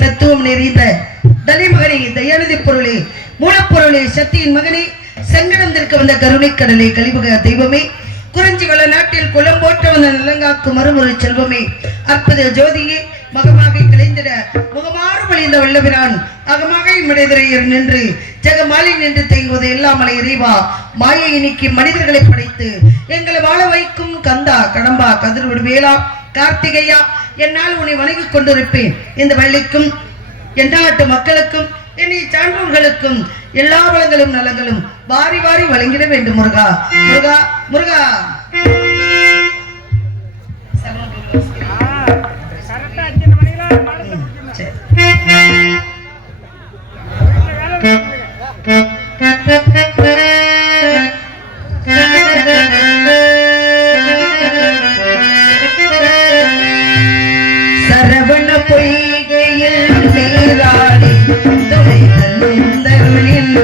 தத்துவம் நிறைந்த தலைமகனே, தயாநிதி பொருளே, மூலப்பொருளே, சக்தியின் மகனே, சங்கடம் திருக்க வந்த கருணை கடலே, கலிபக தெய்வமே, குறிஞ்சி வள நாட்டில் குளம் போற்ற வந்த நிலங்காக்கும் மறுமுறை செல்வமே, அற்புத ஜோதியே, மகமாக கிளைந்திட முகமாறு வழிந்த வல்லபிரான் அகமாக இம்மிடைதிரையர் நின்று ஜெகமாலி நின்று தேங்குவது எல்லாமலை இறைவா, மாயை நீக்கி மனிதர்களை படைத்து எங்களை வாழ வைக்கும் கந்தா, கடம்பா, கதிர் விடுவேலா, கார்த்திகையா, என்னால் உன்னை வணங்கிக் கொண்டிருப்பேன். இந்த வள்ளிக்கும் என் நாட்டு மக்களுக்கும் என்னை சான்றோர்களுக்கும் எல்லா வளங்களும் நலங்களும் வாரி வாரி வழங்கிட வேண்டும். முருகா முருகா முருகா. சரவண பொய்கையில் நீராடி துணை தந்தருளில்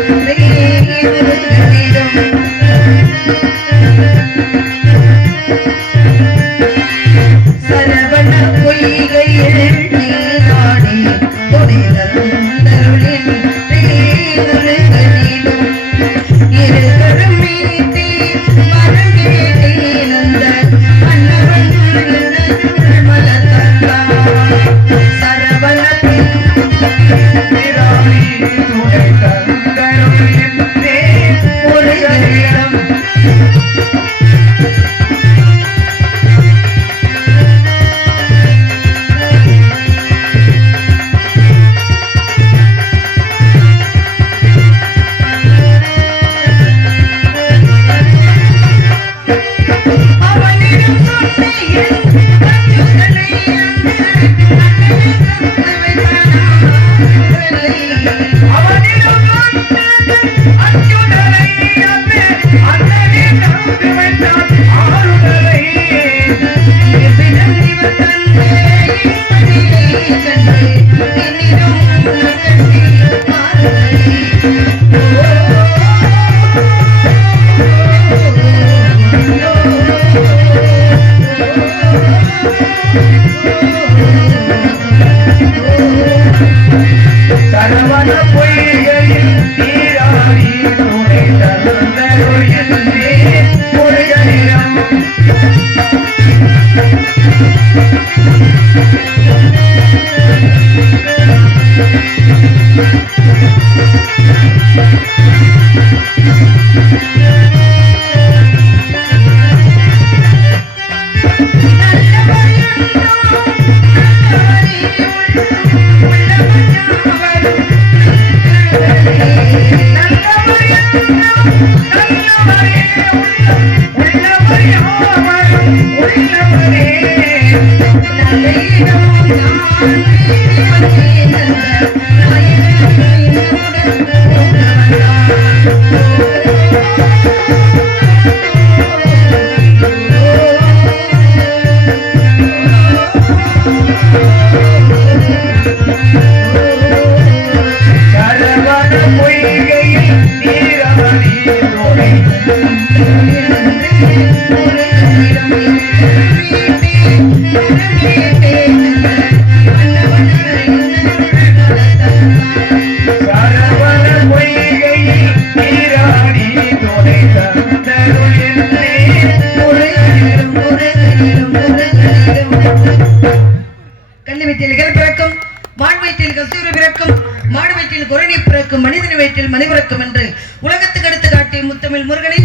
மனிதன் வயிற்றில் மணி பிறக்கும் என்று உலகத்துக்கு எடுத்து காட்டிய முத்தமிழ் முருகனை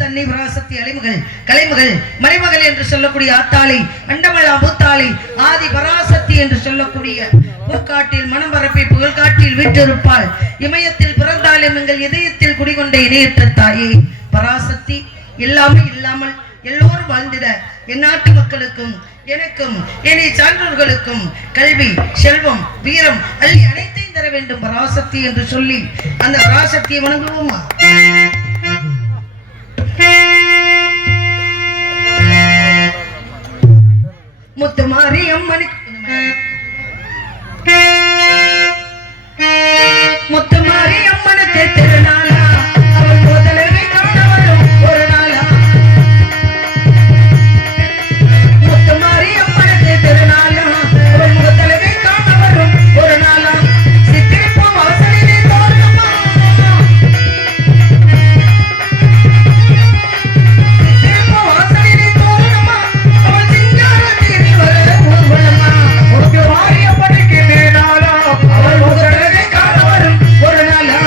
தன்னை பராசக்தி அலைமகள் கலைமகள் மலைமகள் என்று சொல்லக்கூடிய ஆத்தாளி அண்டமலா பூத்தாளி ஆதி பராசக்தி என்று சொல்லக்கூடிய பூக்காட்டில் மனம் பரப்பி புகழ் காட்டில் வீற்றிருப்பாள் இமயத்தில் பிறந்தாலும் எங்கள் இதயத்தில் குடிகொண்ட இணையற்ற தாயே பராசக்தி எல்லாமே இல்லாமல் எல்லோரும் வாழ்ந்திட என் நாட்டு மக்களுக்கும் எனக்கும் என்னை சான்றோர்களுக்கும் கல்வி செல்வம் வீரம் அள்ளி அனைத்தையும் தர வேண்டும் பராசக்தி என்று சொல்லி அந்த பராசக்தியை வணங்குவோமா? முத்துமாரி அம்மனுக்கு முத்துமாரி அம்மனுக்கு திருநாளா அவள் முதலவை காண வரும் ஒரு நாளா முத்துமாரி அம்மனுக்கு திருநாளா அவள் முதலவை காண வரும் ஒரு நாளா சித்திரப்பூ வாசலிலே தோரணமா சித்திரப்பூ வாசலிலே தோரணமா அவள் சிங்கார தேவி வர ஊர்வலமா முத்துமாரி அம்மனுக்கு திருநாளா அவள் முதலவை காண வரும் ஒரு நாளா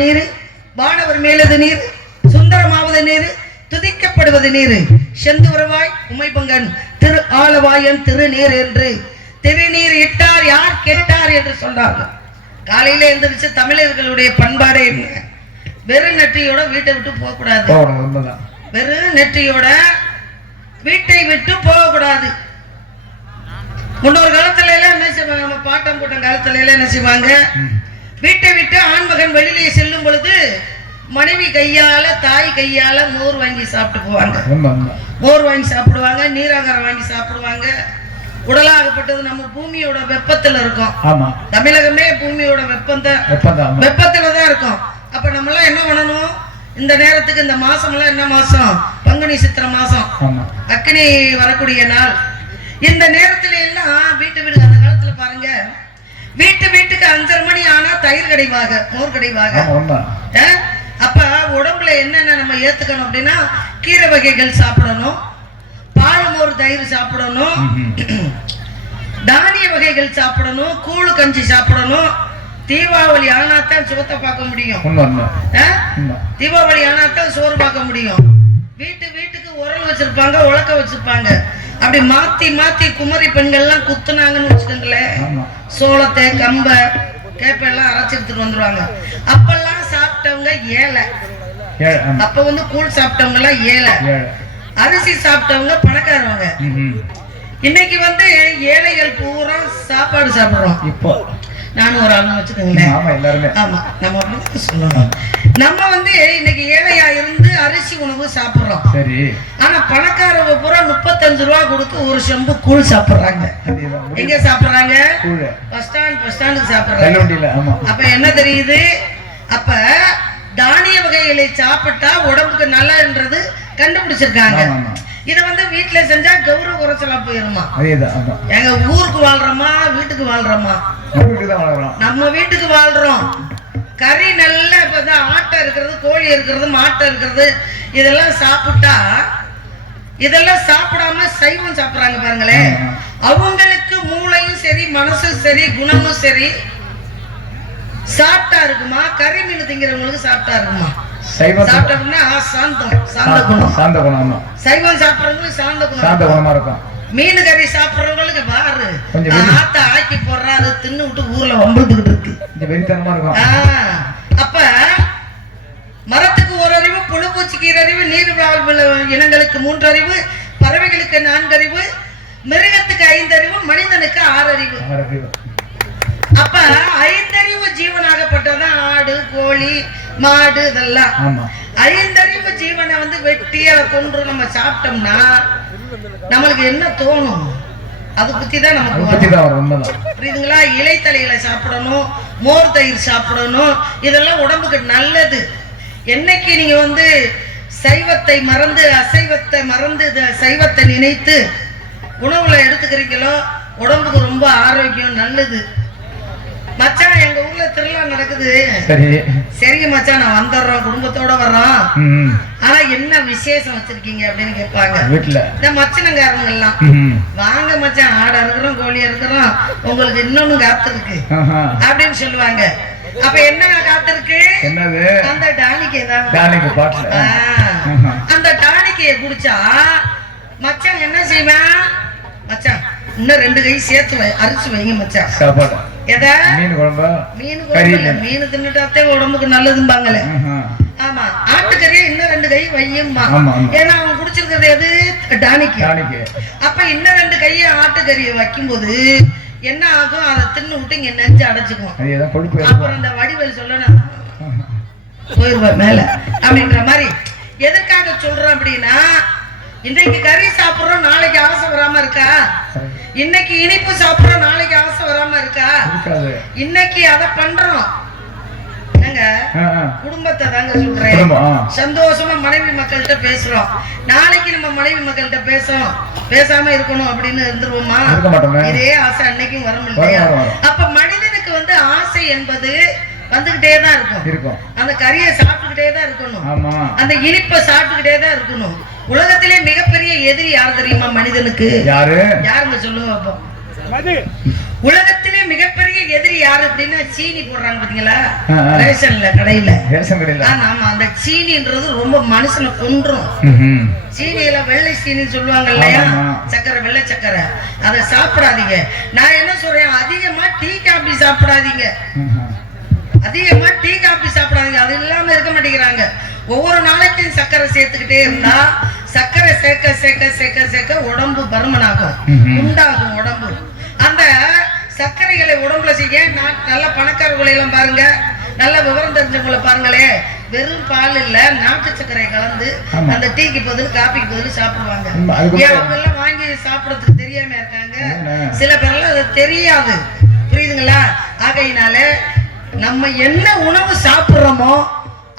நீர் வானவர் மேலது நீர் சுந்தரமாவது நீர் துதிக்கப்படுவது நீர் செந்துவரவாய் உமைபங்கன் திரு ஆலவாயன் திருநீர் என்று திருநீர் இட்டார் யார் கெட்டார் என்று சொல்றார்கள். காலையில எழுந்திருச்சு தமிழர்களுடைய பண்பாடு என்ன? வெறும் நெற்றியோட வீட்டை விட்டு போக கூடாது. வெறும் நெற்றியோட வீட்டை விட்டு போக கூடாது. முன்னொரு காலத்துல எல்லாம் என்ன செய்வாங்க, நம்ம பாட்டம் போட்ட காலத்துல எல்லாம் என்ன செய்வாங்க, வீட்டை விட்டு ஆண்மகன் வெளியிலே செல்லும் பொழுது மனைவி கையால தாய் கையால மோர் வாங்கி சாப்பிட்டு போவாங்க. மோர் வாங்கி சாப்பிடுவாங்க, நீராகாரம் வாங்கி சாப்பிடுவாங்க. உடலாகப்பட்டது நம்ம பூமியோட வெப்பத்துல இருக்கோம். தமிழகமே பூமியோட வெப்பத்துலதான் இருக்கும். அப்ப நம்ம எல்லாம் என்ன பண்ணணும், இந்த நேரத்துக்கு இந்த மாசம் எல்லாம் என்ன மாசம், பங்குனி சித்திர மாசம், அக்கினி வரக்கூடிய நாள். இந்த நேரத்துல எல்லாம் வீட்டு வீடு அந்த காலத்துல பாருங்க, வீட்டுக்கு 5:30 மணி ஆனா தயிர் கடைவாங்க, மோர் கடைவாங்க. அப்ப உடம்புல என்னென்ன நம்ம ஏத்துக்கணும் அப்படின்னா, கீரை வகைகள் சாப்பிடணும், பால் மோர் தயிர் சாப்பிடணும், தானிய வகைகள் சாப்பிடணும், கூழு கஞ்சி சாப்பிடணும். தீபாவளி ஆனாத்தான் சுகத்தை பார்க்க முடியும். தீபாவளி ஆனாத்தான் சோறு பார்க்க முடியும். வீட்டுக்கு உரல் வச்சிருப்பாங்க, உலக்க வச்சிருப்பாங்க. அப்படி மாத்தி மாத்தி குமரி பெண்கள் எல்லாம் குத்துனாங்கன்னு வச்சுக்கோங்களேன், சோளத்தை கம்ப கேப்ப எல்லாம் அரைச்சு எடுத்துட்டு வந்துருவாங்க. அப்பெல்லாம் சாப்பிட்டவங்க ஏழை. அப்ப வந்து கூழ் சாப்பிட்டவங்க எல்லாம் ஏழை, அரிசி சாப்பிட்டவங்க பணக்காரவங்க. இன்னைக்கு வந்து ஏழைகள் பூரா சாப்பாடு சாப்பிடுறோம். இப்போ நானும் ஒரு ஆளுன்னு வச்சுக்கோங்களேன். ஆமா எல்லாருமே. ஆமா நம்ம அப்படி சொல்லணும். நம்ம வந்து இன்னைக்கு ஏழையா இருந்து அரிசி உணவு சாப்பிடுறோம். சரி. ஆனா பணக்காரவங்க பூரா 35 ரூபா கொடுத்து ஒரு செம்பு கூழ் சாப்பிடுறாங்க. எங்க சாப்பிடுறாங்க? பஸ் ஸ்டாண்டுக்கு சாப்பிடுறாங்க. அப்ப என்ன தெரியுது? அப்ப தானிய வகைகளை சாப்பிட்டா உடம்புக்கு நல்லன்றது கண்டுபிடிச்சிருக்காங்க. இது வந்து வீட்டுல செஞ்சா கௌரவ குறைச்சலா போயிருமா? எங்க ஊருக்கு வாழ்றோமா வீட்டுக்கு வாழ்றோமா? நம்ம வீட்டுக்கு வாழ்றோம். கறி நல்ல இப்பதான் ஆட்டை இருக்கிறது, கோழி இருக்கிறது, மாட்டை இருக்கிறது, இதெல்லாம் சாப்பிட்டா, இதெல்லாம் சாப்பிடாம சைவம் சாப்பிடுறாங்க பாருங்களேன். அவங்களுக்கு மூளையும் சரி மனசும் சரி குணமும் சரி சாப்பிட்டா இருக்குமா? கறி மீன் திங்கிறவங்களுக்கு சாப்பிட்டா இருக்குமா? சைவம் சாப்பிட்டோம்னா சாந்த குணம். சைவம் சாப்பிடுறவங்களுக்கு சாந்த குணமா இருக்கும். மீன் கறி சாப்பிடுறவங்களுக்கு பாரு ஆத்த ஆக்கி போடுறாரு தின்னு விட்டு ஊர்ல வம்புக்கிட்டு இருக்கு. அப்ப மரத்துக்கு ஒரு அறிவு, புழுப்பூச்சிக்கு 2 அறிவு, நீர் வாழ்வு இனங்களுக்கு 3 அறிவு, பறவைகளுக்கு 4 அறிவு, மிருகத்துக்கு 5 அறிவு, மனிதனுக்கு 6 அறிவு. அப்ப 5 அறிவு ஜீவனாகப்பட்டதான் ஆடு, கோழி, மாடு இதெல்லாம். 5 அறிவு ஜீவனை வந்து வெட்டி அதை கொன்று நம்ம சாப்பிட்டோம்னா நம்மளுக்கு என்ன தோணும்? அது பத்தி தான் நமக்கு புரியுதுங்களா? இலைத்தலைகளை சாப்பிடணும், மோர் தயிர் சாப்பிடணும், இதெல்லாம் உடம்புக்கு நல்லது. என்னைக்கு நீங்க வந்து சைவத்தை மறந்து அசைவத்தை மறந்து சைவத்தை நினைத்து உணவுல எடுத்துக்கிறீங்களோ உடம்புக்கு ரொம்ப ஆரோக்கியம் நல்லது. மச்சான் எங்க ஊர்ல திருவிழா நடக்குது. சரிங்க மச்சான் நான் வந்துடுறோம், குடும்பத்தோட வர்றோம். ஆனா என்ன விசேஷம் வச்சிருக்கீங்க அப்படின்னு கேட்பாங்க வீட்டுல. இந்த மச்சனங்காரங்க எல்லாம் வாங்க மச்சான் ஆடை இருக்கிறோம், கோழி இருக்கிறோம், உங்களுக்கு இன்னொன்னு காத்திருக்கு அப்படின்னு சொல்லுவாங்க. அப்ப என்ன காத்திருக்கு? அந்த டானிக்கை தான். அந்த டானிக்கையை குடிச்சா மச்சான் என்ன செய்வேன்? மச்சான் இன்னும் 2 கை சேர்த்து அரிசி வைங்க மச்சான். சாப்பாடு எதா? மீன் குழம்பு. மீன் தின்னுட்டாத்தே உடம்புக்கு நல்லதும்பாங்களே. ஆமா ஆட்டுக்கறியை இன்னும் 2 கை வையும்பா. ஏன்னா அவங்க குடிச்சிருக்கிறது எது? டானிக்கு. அப்ப இன்னும் 2 கையை ஆட்டுக்கறியை வைக்கும் போது என்ன ஆகும்? அதை தின்னு விட்டு இங்க நெஞ்சு அடைச்சுக்கும். அப்புறம் அந்த வடிவேல் சொல்லணும் போயிருவேன் மேல அப்படின்ற மாதிரி. எதற்காக சொல்றோம் அப்படின்னா, இன்றைக்கு கறி சாப்பிடுறோம் நாளைக்கு ஆசை வராம இருக்கா? இன்னைக்கு இனிப்பு சாப்பிடுறோம் நாளைக்கு ஆசை வராம இருக்கா? இன்னைக்கு அதை பண்றோம். குடும்பத்தை தாங்க சொல்றேன். சந்தோஷமா மனைவி மக்கள்கிட்ட பேசுறோம். நாளைக்கு நம்ம மனைவி மக்கள்கிட்ட பேசாம இருக்கணும் அப்படின்னு இருந்துருவோமா? இதே ஆசை அன்னைக்கும் வர முடியலையா? அப்ப மனிதனுக்கு வந்து ஆசை என்பது வந்துகிட்டே தான் இருக்கும். அந்த கறியை சாப்பிட்டுக்கிட்டே தான் இருக்கணும், அந்த இனிப்பை சாப்பிட்டுக்கிட்டே தான் இருக்கணும். உலகத்திலே மிகப்பெரிய எதிரி யார் தெரியுமா மனிதனுக்கு? யாருங்க சொல்லுங்க அப்போ. உலகத்திலே மிகப்பெரிய எதிரி யாரு அப்படின்னா சீனி போடுறாங்க பாத்தீங்களா ரேஷன்ல கடையில. ஆமா அந்த சீனின்றது ரொம்ப மனுஷனை கொன்றும். சீனியில வெள்ளை சீனி சொல்லுவாங்க இல்லையா, சக்கரை, வெள்ளை சக்கரை, அதை சாப்பிடாதீங்க. நான் என்ன சொல்றேன், அதிகமா டீ காபி சாப்பிடாதீங்க. அதிகமா டீ காபி சாப்பிடாதீங்க. அது இல்லாம இருக்க மாட்டேங்கிறாங்க. ஒவ்வொரு நாளைக்கும் சர்க்கரை சேர்த்துக்கிட்டே இருந்தா சர்க்கரை சேர்க்க சேர்க்க சேர்க்க சேர்க்க உடம்பு பருமனாகும், உண்டாகும் உடம்பு. அந்த சர்க்கரைகளை உடம்புல செய்ய நல்ல பணக்காரர்களை எல்லாம் பாருங்க, நல்ல விவரம் தெரிஞ்சவங்களை பாருங்களே, வெறும் பால் இல்ல நாட்டு சர்க்கரை கலந்து அந்த டீக்கு பதில் காபிக்கு பதில் சாப்பிடுவாங்க. அவங்க எல்லாம் வாங்கி சாப்பிடறதுக்கு தெரியாம இருக்காங்க. சில பேர்லாம் அது தெரியாது. புரியுதுங்களா? ஆகையினால நம்ம என்ன உணவு சாப்பிடுறோமோ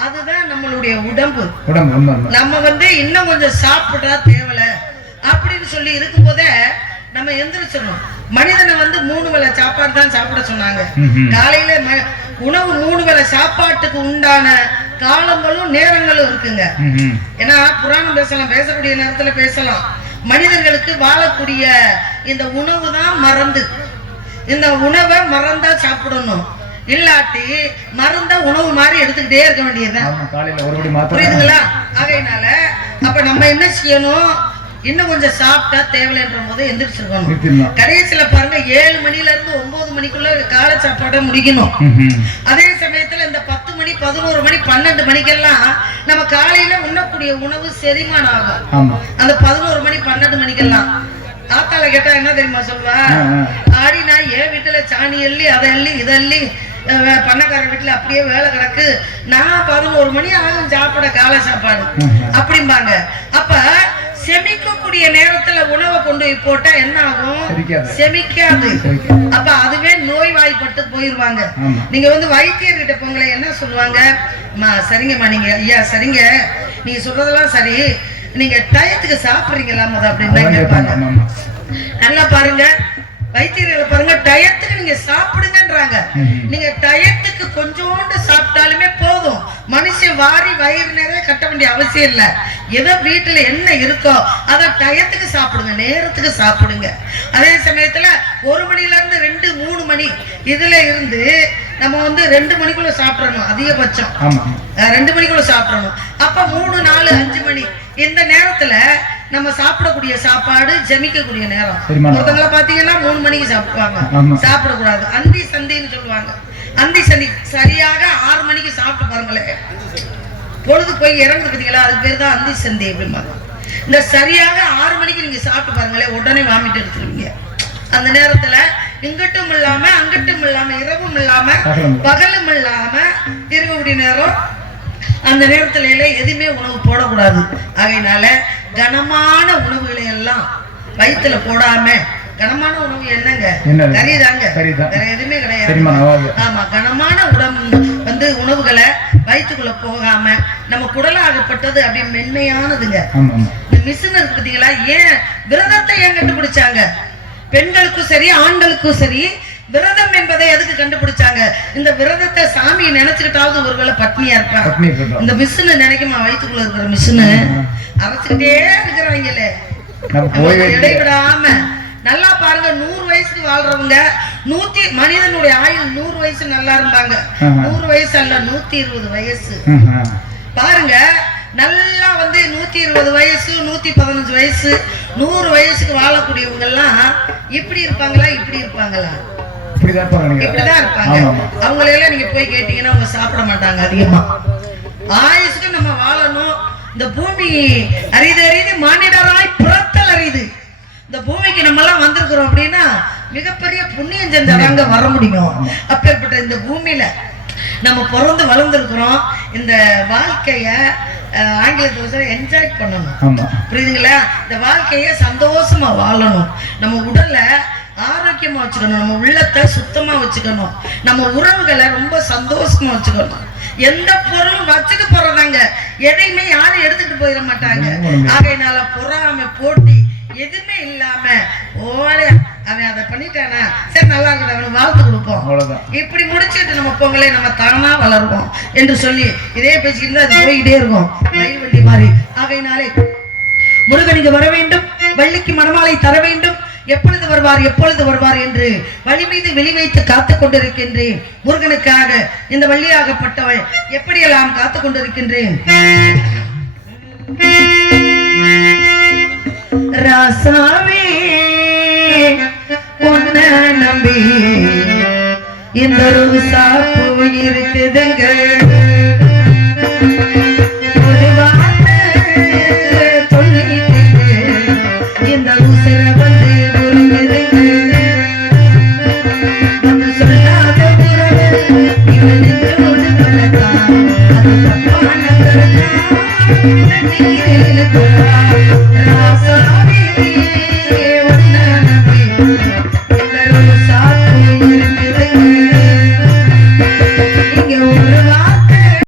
அதுதான் நம்மளுடைய உடம்பு. நம்ம வந்து இன்னும் கொஞ்சம் சாப்பிட்டா தேவல அப்படின்னு சொல்லி இருக்கும் போதே நம்ம எந்திரிச்சிடணும். மனிதனை வந்து 3 வேளை சாப்பாடு தான் சாப்பிட சொன்னாங்க. காலையில உணவு 3 வேளை சாப்பாட்டுக்கு உண்டான காலங்களும் நேரங்களும் இருக்குங்க. ஏன்னா புராணம் பேசலாம், பேசக்கூடிய நேரத்துல பேசலாம். மனிதர்களுக்கு வாழக்கூடிய இந்த உணவு தான் மருந்து. இந்த உணவை மறந்தா சாப்பிடணும், இல்லாட்டி மருந்த உணவு மாதிரி எடுத்துக்கிட்டே இருக்க வேண்டியதுதான். புரியுதுங்களா? ஆகையினால அப்ப நம்ம என்ன செய்யணும், இன்னும் கொஞ்சம் சாப்பிட்டா தேவைன்ற போது எந்திரிச்சிருக்கணும். கடைசியில பாருங்க 7 மணில இருந்து 9 மணிக்குள்ள காலை சாப்பாடை முடிக்கணும். அதே சமயத்துல இந்த 10 மணி 11 மணி 12 மணிக்கெல்லாம் நம்ம காலையில உண்ணக்கூடிய உணவு செரிமானம் ஆகும். அந்த 11 மணி 12 மணிக்கெல்லாம் ஆத்தால கேட்டா என்ன தெரியுமா சொல்லுவா? ஆடி நான் என் வீட்டுல சாணி அள்ளி அதை அள்ளி இதை அள்ளி பண்ணக்கார வீட்டுல அப்படியே வேலை கிடக்கு, நான் 11 மணி ஆகும் சாப்பிட காலை சாப்பாடு அப்படிம்பாங்க. அப்ப செமிக்கக்கூடிய நேரத்துல உணவை கொண்டு போய் போட்டா என்ன ஆகும்? செமிக்காது. அப்ப அதுவே நோய் வாய்ப்பட்டு போயிருவாங்க. நீங்க வந்து வைத்தியர்கிட்ட போங்களே, என்ன சொல்லுவாங்க? சரிங்கம்மா, நீங்க ஐயா சரிங்க, நீங்க சொல்றதெல்லாம் சரி, நீங்க டயத்துக்கு சாப்பிடுறீங்களா முத அப்படின்னு கேட்பாங்க. நல்லா பாருங்க, வைத்தியர்களை பாருங்க, டயத்துக்கு நீங்க சாப்பிடுங்கன்றாங்க. நீங்க டயத்துக்கு கொஞ்சோண்டு சாப்பிட்டாலுமே போதும், மனுஷன் வாரி வயிறு நிறைய கட்ட வேண்டிய அவசியம் இல்லை. ஏதோ வீட்டுல என்ன இருக்கோ அதை டயத்துக்கு சாப்பிடுங்க, நேரத்துக்கு சாப்பிடுங்க. அதே சமயத்துல 1 மணில இருந்து 2-3 மணி இதுல இருந்து நம்ம வந்து 2 மணிக்குள்ள சாப்பிடணும், அதிகபட்சம் 2 மணிக்குள்ள சாப்பிடணும். அப்ப 3, 4, 5 மணி இந்த நேரத்துல நம்ம சாப்பிடக்கூடிய சாப்பாடு ஜமிக்கக்கூடிய நேரம். ஒருத்தவங்கள பாத்தீங்கன்னா 3 மணிக்கு சாப்பிடுவாங்க, சாப்பிடக்கூடாது. அந்தி சந்தின்னு சொல்லுவாங்க. அந்தி சந்தி சரியாக 6 மணிக்கு சாப்பிட்டு பாருங்களேன், பொழுது போய் இறங்குது பார்த்தீங்களா, அது பேர் தான் அந்தி சந்தி அப்படிம்பாங்க. இந்த சரியாக 6 மணிக்கு நீங்க சாப்பிட்டு பாருங்களேன், உடனே வாமிட்டு எடுத்துருவீங்க. அந்த நேரத்துல இங்கிட்டும் இல்லாம அங்கிட்டும் இல்லாம இரவும் இல்லாம பகலும் இல்லாம இருக்கக்கூடிய நேரம். அந்த நேரத்துல எதுவுமே உணவு போடக்கூடாது. ஆகையினால கனமான உணவுகளை எல்லாம் வயிற்றுல போடாம, கனமான உணவு என்னங்க? கறிதாங்க, வேற எதுவுமே கிடையாது. ஆமா, கனமான வந்து உணவுகளை வயிற்றுக்குள்ள போகாம நம்ம குடலாகப்பட்டது அப்படி மென்மையானதுங்க. இந்த மிஷின் இருக்கு பார்த்தீங்களா, ஏன் விரதத்தை ஏன் கண்டுபிடிச்சாங்க? பெண்களுக்கும் சரி ஆண்களுக்கும் சரி விரதம் என்பதை எதுக்கு கண்டுபிடிச்சாங்க? இந்த விரதத்தை சாமியை நினைச்சுக்கிட்டாவது ஒருவேளை பட்னியா இருப்பாங்க. இந்த மிஷின் நினைக்குமா, வயிற்றுக்குள்ள இருக்கிற மிஷின் அரைச்சுக்கிட்டே இருக்கிறாங்களே இடைவிடாம. நல்லா பாருங்க, 100 வயசுக்கு வாழ்றவங்க மனிதனுடைய ஆயுள் 100 வயசு நல்லா இருந்தாங்க. 100 வயசு அல்ல, 120 வயசு பாருங்க. நல்லா வந்து 120 வயசு 115 வயசு 100 வயசுக்கு வாழக்கூடியவங்க எல்லாம் இப்படி இருப்பாங்களா? இப்படி இருப்பாங்களா? இப்படிதான் இருப்பாங்க. அவங்களெல்லாம் நீங்க போய் கேட்டீங்கன்னா அவங்க சாப்பிட மாட்டாங்க அதிகமா. ஆயுசுக்கு நம்ம வாழணும். இந்த பூமி அரிது அரிது மானிடராய் பிறத்தல் அரிது. இந்த பூமிக்கு நம்ம எல்லாம் வந்திருக்கிறோம் அப்படின்னா மிகப்பெரிய புண்ணியம் செஞ்சாதாங்க வர முடியும். அப்பேற்பட்ட இந்த பூமியில நம்ம பிறந்து வளர்ந்துருக்கிறோம். இந்த வாழ்க்கைய ஆங்கிலத்துல என்ஜாய் பண்ணணும், புரியுதுங்களா? இந்த வாழ்க்கைய சந்தோஷமா வாழணும். நம்ம உடலை ஆரோக்கியமா வச்சுக்கணும், நம்ம உள்ளத்தை சுத்தமா வச்சுக்கணும், நம்ம உறவுகளை ரொம்ப சந்தோஷமா வச்சுக்கணும். எந்த பொருளும் வச்சுட்டு போறதாங்க, எதையுமே யாரும் எடுத்துட்டு போயிட மாட்டாங்க. ஆகையினால பொறாமை போட்டி எதுவுமே இல்லாம அவன் அதை பண்ணிட்டானா சரி நல்லா இருக்கட்டும், அவனுக்கு வாழ்த்து கொடுப்போம், இப்படி முடிச்சுட்டு நம்ம பொங்கலை நம்ம தானா வளருவோம் என்று சொல்லி இதே பேசிக்கிட்டு அது போயிட்டே இருக்கும் ரயில் வண்டி மாதிரி. ஆகையினாலே முருகனுக்கு வர வேண்டும், வள்ளிக்கு மணமாலை தர வேண்டும், எப்பொழுது வருவார் எப்பொழுது வருவார் என்று வழி மீது வெளி வைத்து காத்து கொண்டிருக்கின்றேன். முருகனுக்காக இந்த வள்ளியாகப்பட்டவள் எப்படியெல்லாம் காத்து கொண்டிருக்கின்றேன். ராசாவே உன்ன நம்பி இந்த ரோசாப்பூ இருக்குதுங்க, ஒரு வார்த்தை சொல்லிட்டு இந்த உசிர வந்து உருகுதுங்க, ஒன்று சொல்லாத உறவு இவனுக்கு கலத்தான், அது தப்பான கலத்தான் ராசாவே